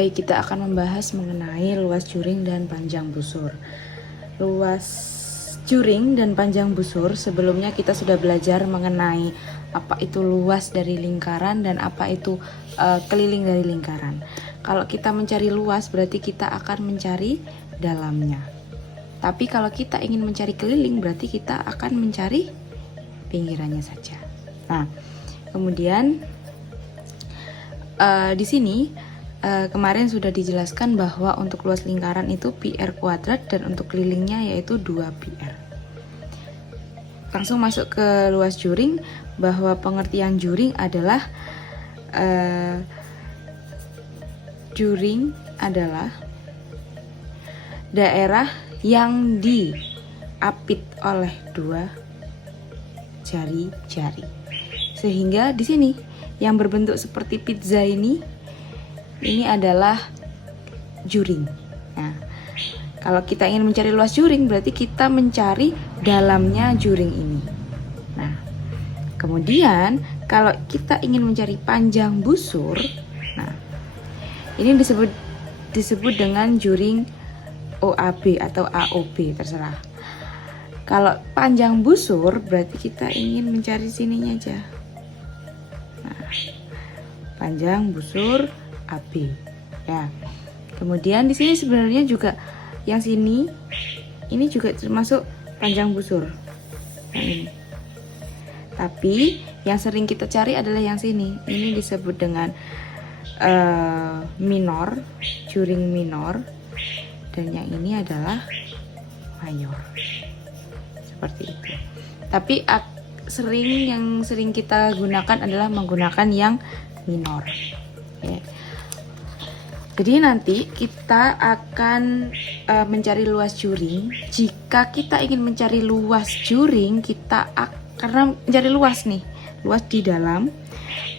Baik, kita akan membahas mengenai luas juring dan panjang busur. Luas juring dan panjang busur, sebelumnya kita sudah belajar mengenai apa itu luas dari lingkaran dan apa itu keliling dari lingkaran. Kalau kita mencari luas, berarti kita akan mencari dalamnya. Tapi kalau kita ingin mencari keliling, berarti kita akan mencari pinggirannya saja. Nah, kemudian di sini kemarin sudah dijelaskan bahwa untuk luas lingkaran itu pi r kuadrat dan untuk kelilingnya yaitu 2pi r. Langsung masuk ke luas juring, bahwa pengertian juring adalah juring adalah daerah yang diapit oleh dua jari-jari. Sehingga di sini yang berbentuk seperti pizza ini adalah juring. Nah, kalau kita ingin mencari luas juring, berarti kita mencari dalamnya juring ini. Nah, kemudian kalau kita ingin mencari panjang busur, nah ini disebut dengan juring OAB atau AOB, terserah. Kalau panjang busur berarti kita ingin mencari sininya aja. Nah, panjang busur AB ya. Kemudian di sini sebenarnya juga yang sini ini juga termasuk panjang busur. Nah, ini. Tapi yang sering kita cari adalah yang sini. Ini disebut dengan minor, juring minor, dan yang ini adalah mayor. Seperti itu. Tapi yang sering kita gunakan adalah menggunakan yang minor. Ya. Jadi nanti kita akan mencari luas juring. Jika kita ingin mencari luas juring, karena mencari luas nih, luas di dalam,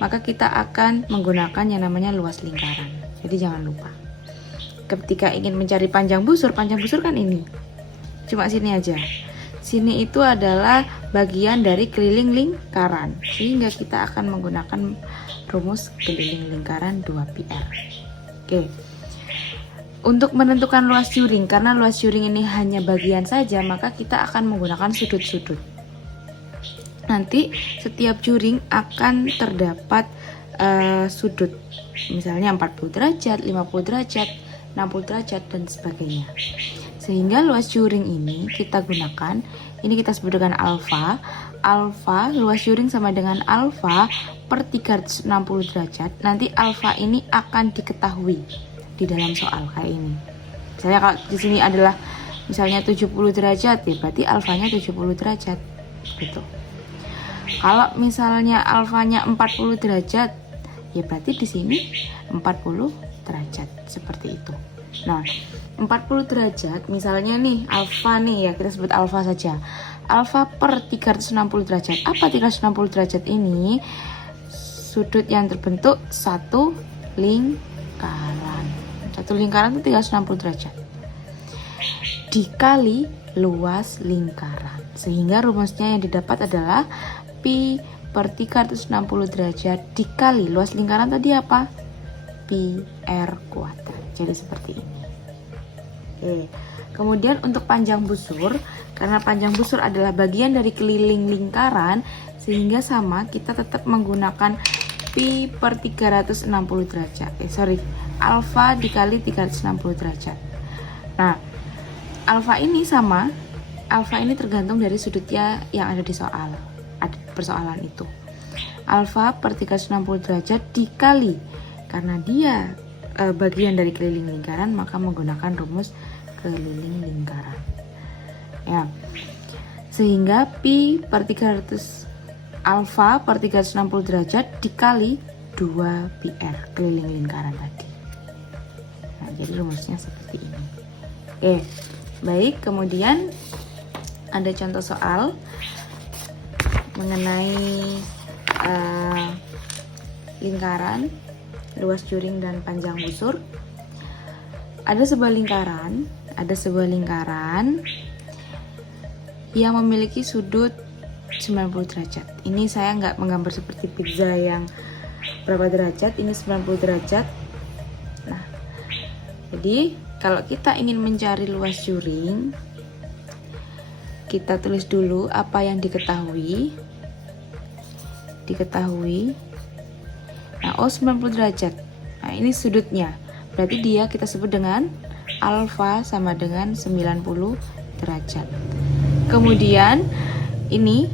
maka kita akan menggunakan yang namanya luas lingkaran. Jadi jangan lupa. Ketika ingin mencari panjang busur kan ini. Cuma sini aja. Sini itu adalah bagian dari keliling lingkaran. Sehingga kita akan menggunakan rumus keliling lingkaran 2pi r. Oke. Untuk menentukan luas juring, karena luas juring ini hanya bagian saja, maka kita akan menggunakan sudut-sudut. Nanti setiap juring akan terdapat sudut. Misalnya 40 derajat, 50 derajat, 60 derajat dan sebagainya. Sehingga luas juring ini kita gunakan, ini kita sebut dengan alfa. Alfa, luas juring sama dengan alfa per 360 derajat. Nanti alfa ini akan diketahui di dalam soal kayak ini. Misalnya kalau di sini adalah misalnya 70 derajat, ya berarti alfanya 70 derajat gitu. Kalau misalnya alfanya 40 derajat, ya berarti di sini 40 derajat seperti itu. Nah, 40 derajat misalnya nih alfa nih ya, kita sebut alfa saja. Alfa per 360 derajat. Apa 360 derajat ini? Sudut yang terbentuk satu lingkaran. Satu lingkaran itu 360 derajat. Dikali luas lingkaran. Sehingga rumusnya yang didapat adalah pi per 360 derajat dikali luas lingkaran tadi apa? Pi r kuadrat. Jadi seperti ini. Oke. Kemudian untuk panjang busur, karena panjang busur adalah bagian dari keliling lingkaran, sehingga sama kita tetap menggunakan pi per 360 derajat. Alfa dikali 360 derajat. Nah, alfa ini sama, alfa ini tergantung dari sudutnya yang ada di soal, ada persoalan itu. Alfa per 360 derajat dikali, karena dia bagian dari keliling lingkaran, maka menggunakan rumus keliling lingkaran. Ya. Sehingga pi per 300 alfa per 360 derajat dikali 2pi r keliling lingkaran tadi. Nah, jadi rumusnya seperti ini. Oke. Baik, kemudian ada contoh soal mengenai lingkaran, luas juring dan panjang busur. Ada sebuah lingkaran yang memiliki sudut 90 derajat. Ini saya nggak menggambar seperti pizza yang berapa derajat, ini 90 derajat. Nah, Jadi kalau kita ingin mencari luas juring, kita tulis dulu apa yang diketahui. Nah, O 90 derajat. Nah, ini sudutnya. Berarti dia kita sebut dengan alfa sama dengan 90 derajat. Kemudian ini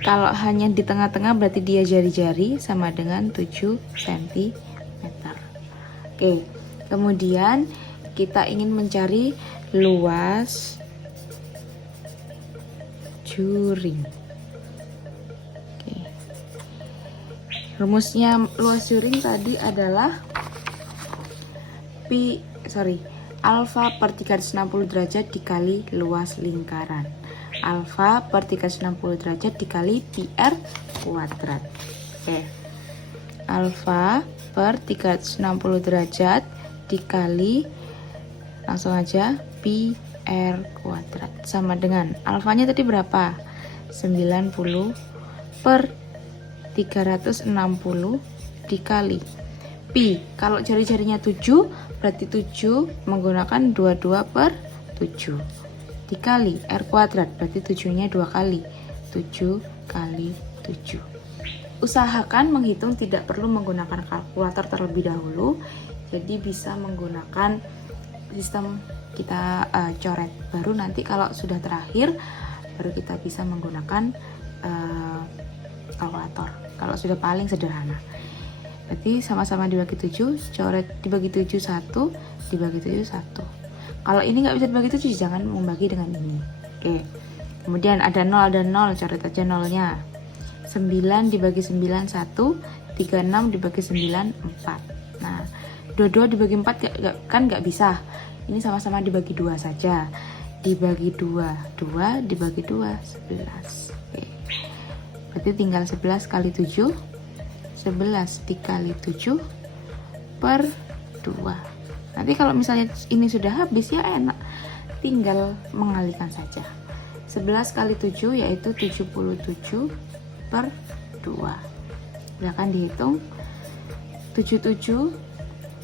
kalau hanya di tengah-tengah berarti dia jari-jari sama dengan 7 cm. Oke. Kemudian kita ingin mencari luas juring. Rumusnya luas juring tadi adalah alfa per 360 derajat dikali luas lingkaran. Alfa per 360 derajat dikali pi r kuadrat. Oke. Alfa per 360 derajat dikali, langsung aja, pi r kuadrat sama dengan alfanya tadi berapa? 90 per 360 dikali pi. Kalau jari-jarinya 7 berarti 7 menggunakan 22 per 7 dikali r kuadrat, berarti 7-nya 2 kali. 7 kali 7. Usahakan menghitung tidak perlu menggunakan kalkulator terlebih dahulu. Jadi bisa menggunakan sistem kita coret. Baru nanti kalau sudah terakhir baru kita bisa menggunakan kalkulator. Kalau sudah paling sederhana. Berarti sama-sama dibagi 7, coret dibagi 7 1, dibagi 7 1. Kalau ini nggak bisa dibagi 7, jangan membagi dengan ini. Oke. Kemudian ada 0, coret aja nolnya. 9 dibagi 9 1, 36 dibagi 9 4. Nah, 22 dibagi 4 kan nggak bisa. Ini sama-sama dibagi 2 saja. Dibagi 2, 2 dibagi 2 11. Oke. Berarti tinggal 11 kali 7, 11 dikali 7 per 2. Nanti kalau misalnya ini sudah habis ya enak, tinggal mengalihkan saja. 11 kali 7 yaitu 77 per 2. Silahkan dihitung. 77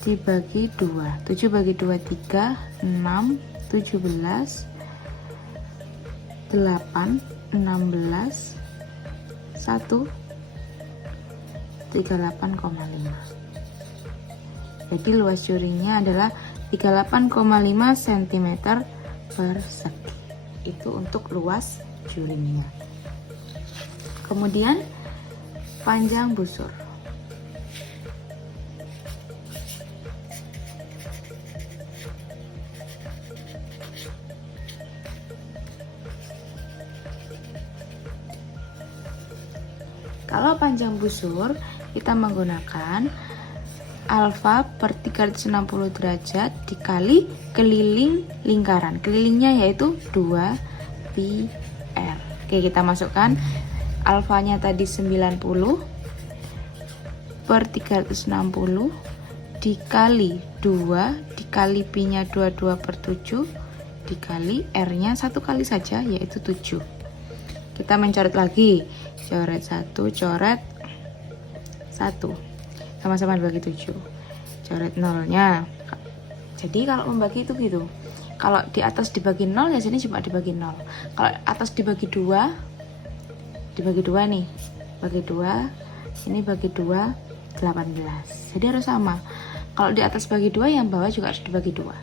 dibagi 2, 7 bagi 2 3, 6, 17, 8, 16, 1, 38,5. Jadi luas juringnya adalah 38,5 cm persegi. Itu untuk luas juringnya. Kemudian panjang busur. Kalau panjang busur kita menggunakan alfa per 360 derajat dikali keliling lingkaran. Kelilingnya yaitu 2 pi r. Oke, kita masukkan alfanya tadi 90 per 360 dikali 2 dikali pi nya 22 per 7 dikali r nya 1 kali saja yaitu 7. Kita mencoret lagi. Coret 1, coret 1, sama-sama dibagi 7, coret nolnya. Jadi kalau membagi itu gitu, kalau di atas dibagi 0 ya sini cuma dibagi 0. Kalau atas dibagi 2, dibagi 2 nih, bagi 2, ini bagi 2, 18. Jadi harus sama. Kalau di atas bagi 2, yang bawah juga harus dibagi 2.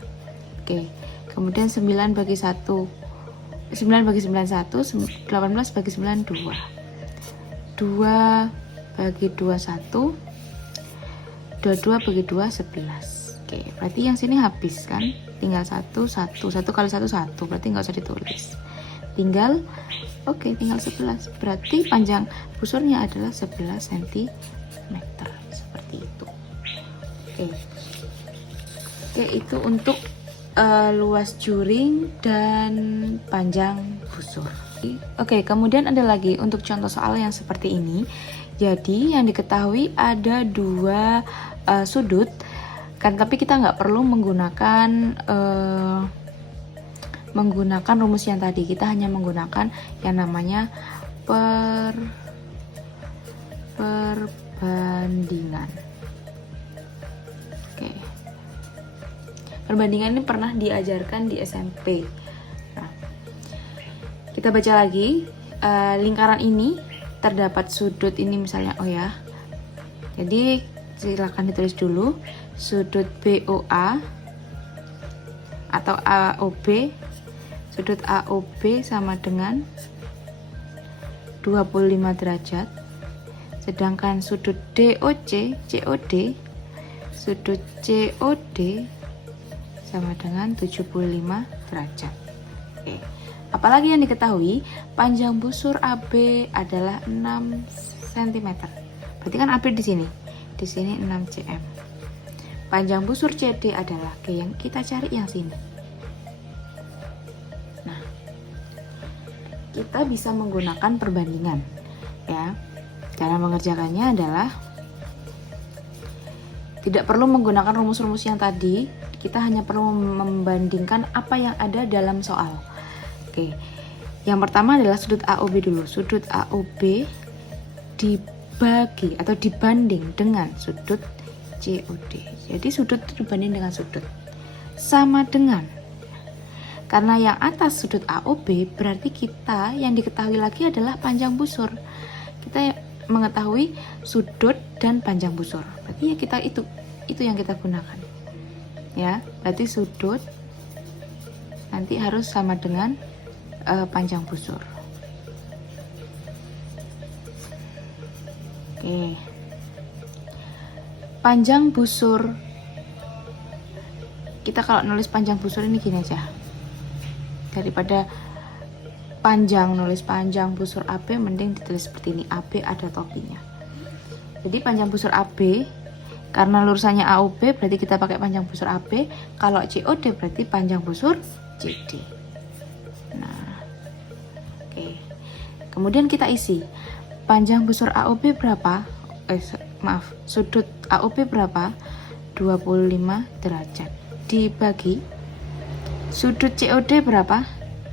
Oke, kemudian 9 bagi 1, 9 bagi 9 1, 18 bagi 9 2. 2 bagi 2 1, 22 bagi 2 11. Oke, berarti yang sini habis kan, tinggal 1 kali 1 1, berarti nggak usah ditulis, tinggal tinggal 11. Berarti panjang busurnya adalah 11 cm seperti itu. Oke, itu untuk luas juring dan panjang busur. Oke, kemudian ada lagi untuk contoh soal yang seperti ini. Jadi yang diketahui ada 2 sudut kan, tapi kita nggak perlu menggunakan rumus yang tadi. Kita hanya menggunakan yang namanya perbandingan. Oke, Perbandingan ini pernah diajarkan di SMP. Nah, kita baca lagi. Lingkaran ini terdapat sudut ini misalnya O ya. Jadi silakan ditulis dulu sudut BOA atau AOB. Sudut AOB sama dengan 25 derajat. Sedangkan sudut DOC COD, sudut COD sama dengan 75 derajat. Oke. Apalagi yang diketahui, panjang busur AB adalah 6 cm. Berarti kan AB di sini. Di sini 6 cm. Panjang busur CD adalah G, yang kita cari yang sini. Nah, kita bisa menggunakan perbandingan ya. Cara mengerjakannya adalah tidak perlu menggunakan rumus-rumus yang tadi, kita hanya perlu membandingkan apa yang ada dalam soal. Oke, yang pertama adalah sudut AOB dulu. Sudut AOB dibagi atau dibanding dengan sudut COD. Jadi sudut itu dibanding dengan sudut sama dengan, karena yang atas sudut AOB berarti kita yang diketahui lagi adalah panjang busur. Kita mengetahui sudut dan panjang busur. Berarti ya kita itu yang kita gunakan. Ya, berarti sudut nanti harus sama dengan panjang busur. Oke. Panjang busur. Kita kalau nulis panjang busur ini gini aja. Daripada nulis panjang busur AB, mending ditulis seperti ini. AB ada topinya. Jadi panjang busur AB, karena lurusannya AOB berarti kita pakai panjang busur AB. Kalau COD berarti panjang busur CD. Nah, oke. Kemudian kita isi. Panjang busur AOB berapa? Sudut AOB berapa? 25 derajat. Dibagi sudut COD berapa?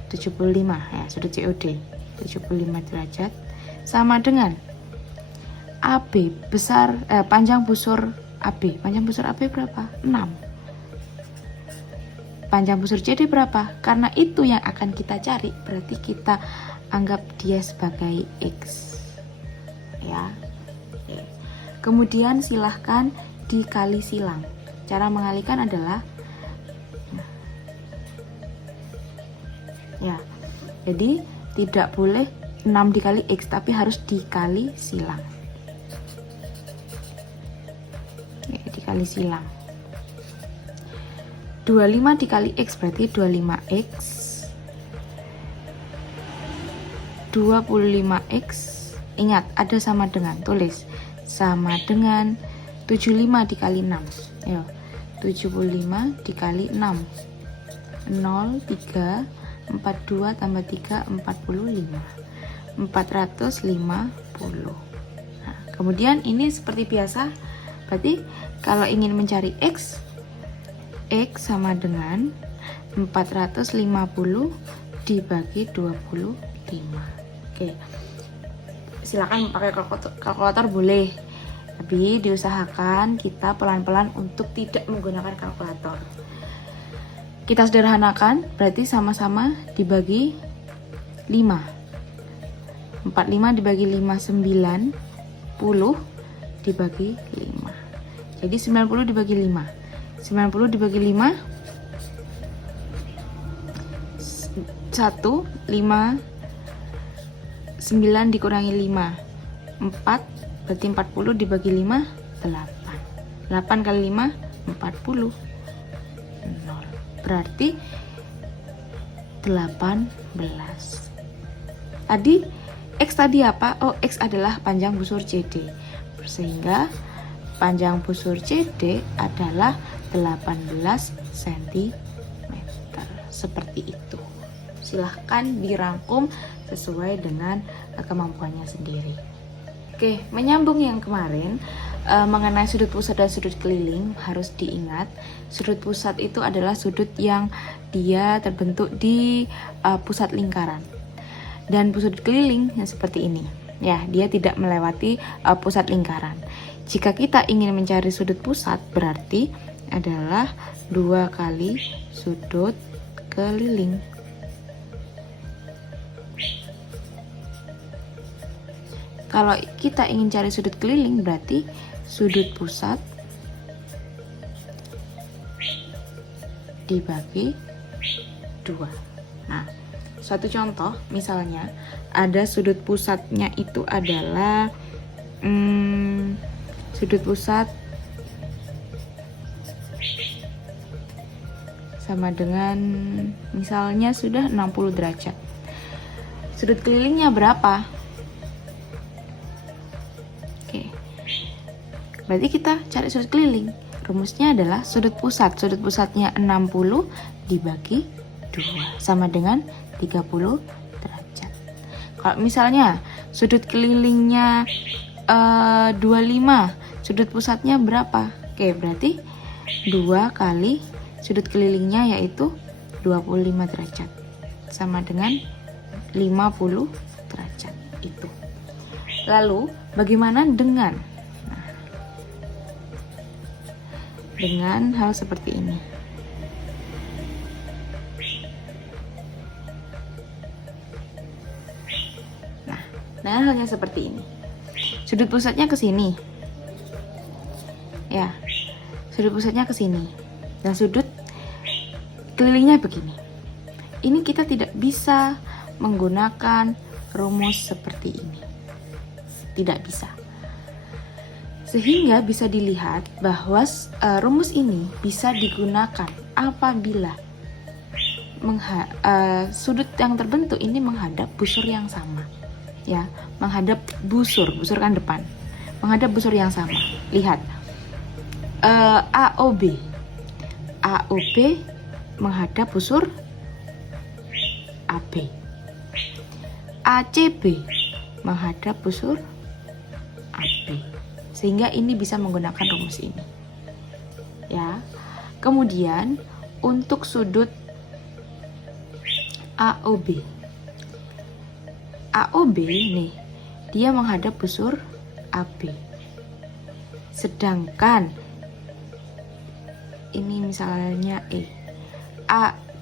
75 ya, sudut COD 75 derajat sama dengan AB besar, panjang busur AB. Panjang busur AB berapa? 6. Panjang busur CD berapa? Karena itu yang akan kita cari, berarti kita anggap dia sebagai X. Ya. Oke. Kemudian silahkan dikali silang. Cara mengalikan adalah ya. Jadi tidak boleh 6 dikali X, tapi harus dikali silang. Ya, dikali silang. 25 dikali X berarti 25X. 25X. Ingat, ada sama dengan, tulis sama dengan 75 dikali 6. Ayo, 75 dikali 6. 0, 3, 42 tambah 3, 45. 450. Nah, kemudian ini seperti biasa, berarti kalau ingin mencari X sama dengan 450 dibagi 25. Oke. Silakan pakai kalkulator boleh. Tapi diusahakan kita pelan-pelan untuk tidak menggunakan kalkulator. Kita sederhanakan, berarti sama-sama dibagi 5. 45 dibagi 5, 90 dibagi 5. Jadi 90 dibagi 5. 90 dibagi 5 1, 5, 9 dikurangi 5 4, berarti 40 dibagi 5 8. 8 kali 5 40. 0. Berarti 18. Tadi X tadi apa? Oh, X adalah panjang busur CD. Sehingga panjang busur CD adalah 18 cm. Seperti itu. Silahkan dirangkum sesuai dengan kemampuannya sendiri. Oke, menyambung yang kemarin mengenai sudut pusat dan sudut keliling, harus diingat sudut pusat itu adalah sudut yang dia terbentuk di pusat lingkaran, dan sudut keliling yang seperti ini ya, dia tidak melewati pusat lingkaran. Jika kita ingin mencari sudut pusat, berarti adalah 2 kali sudut keliling. Kalau kita ingin cari sudut keliling, berarti sudut pusat dibagi 2. Nah, suatu contoh, misalnya ada sudut pusatnya itu adalah sudut pusat sama dengan misalnya sudah 60 derajat. Sudut kelilingnya berapa? Oke. Berarti kita cari sudut keliling. Rumusnya adalah sudut pusat. Sudut pusatnya 60 dibagi 2 sama dengan 30 derajat. Kalau misalnya sudut kelilingnya 25, sudut pusatnya berapa? Oke, berarti 2 kali sudut kelilingnya yaitu 25 derajat sama dengan 50 derajat itu. Lalu bagaimana dengan hal seperti ini? Nah, dengan halnya seperti ini. Sudut pusatnya ke sini. Ya. Sudut pusatnya ke sini. Dan sudut kelilingnya begini. Ini kita tidak bisa menggunakan rumus seperti ini. Tidak bisa. Sehingga bisa dilihat bahwa rumus ini bisa digunakan apabila sudut yang terbentuk ini menghadap busur yang sama. Ya, menghadap busur kan depan. Menghadap busur yang sama. Lihat. AOB menghadap busur AB. ACB menghadap busur AB. Sehingga ini bisa menggunakan rumus ini. Ya. Kemudian untuk sudut AOB nih, dia menghadap busur AB. Sedangkan ini misalnya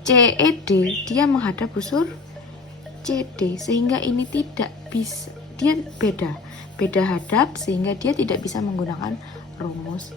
CED dia menghadap busur CD, sehingga ini tidak bisa, dia beda hadap, sehingga dia tidak bisa menggunakan rumus